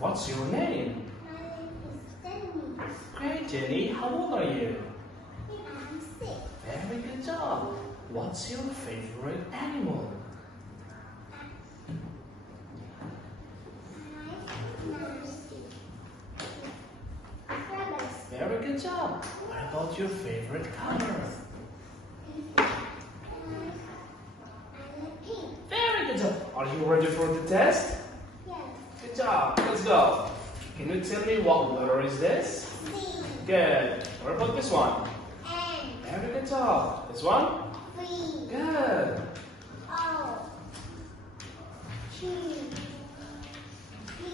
What's your name? My name is Jenny. Great, Jenny. How old are you? I'm 6. Very good job. What's your favorite animal? Very good job. What about your favorite color? Very good job. Are you ready for the test? Yes. Good job. Let's go. Can you tell me what letter is this? C. Good. What about this one? N. Very good job. This one? V. Good. O. Q. B.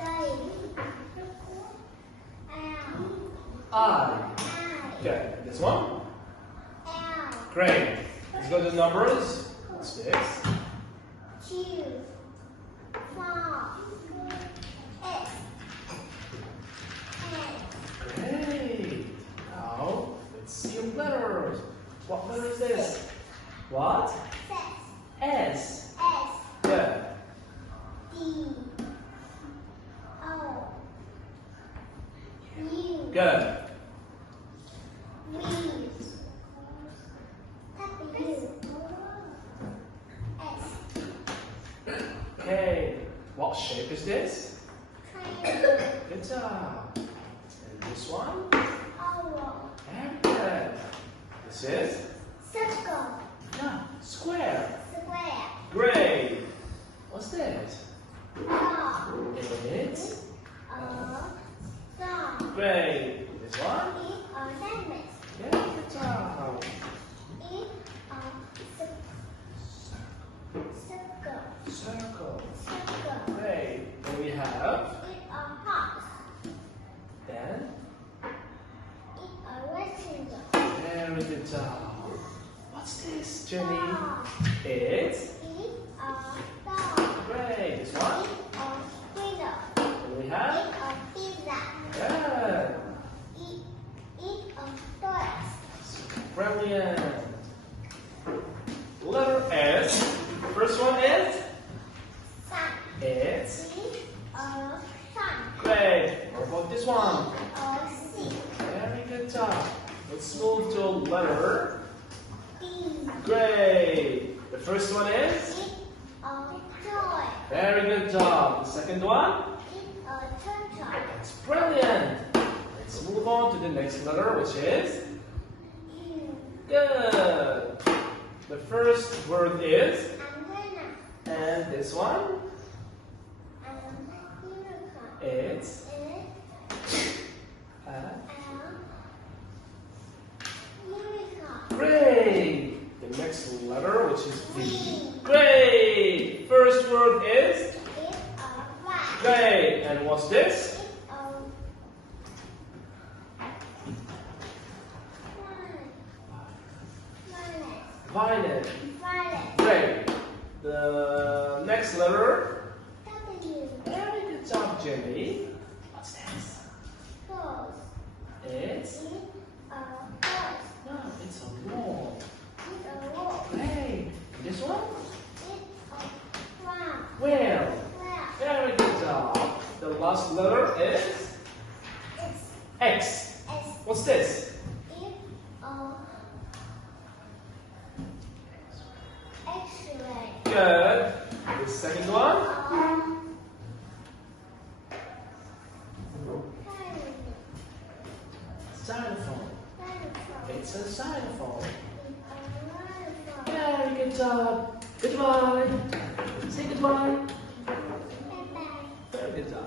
L. I. I. Good. This one? L. Great. Let's go to the numbers. What's this? 2. 4. X. Great. Now, let's see your letters. What letter is this? What? S. S. Good. D. O. U. Good. V. W. S. Okay. What shape is this? Triangle. Good job. And this one? Oval. Very good. This is? Circle. No. Square. Square. Great. What's this? Dog. It's? Dog. Great. This one? It's a sandwich. Yeah, good job. It's a circle. Circle. Circle. Great. Then we have? It's a house. Then? It's a rectangle. Very good job. What's this, Jenny? Dog. It's? It's a dog. Great. This one? It's a window. Then we have? It's a pizza. Good. It's a toilet. Brilliant. Letter S. First one is? Sun. It's? It's a sun. Great. What about this one? A sea. Very good job. Let's move to letter. B. Great. The first one is? It's a toy. Very good job. The second one? It's a turtle. That's brilliant. Let's move on to the next letter, which is? U. Good. The first word is? Antenna. And this one? Unicorn. It's? It's A. unicorn. Great. The next letter, which is V. Great. First word is? It's a rat. Great. And what's this? It's a violet. Violet. Violet. Great. The next letter? W. Very good job, Jenny. What's this? Rose. It's? It's a horse. No, it's a wall. It's a wolf. Great. This one? It's a ram. Whale. Well, Very good job. The last letter is? it's X. S. What's this? It's a X-ray. Good. The second one? Xylophone. It's a xylophone. Very good job. Goodbye. Say goodbye. Bye-bye. Very good job.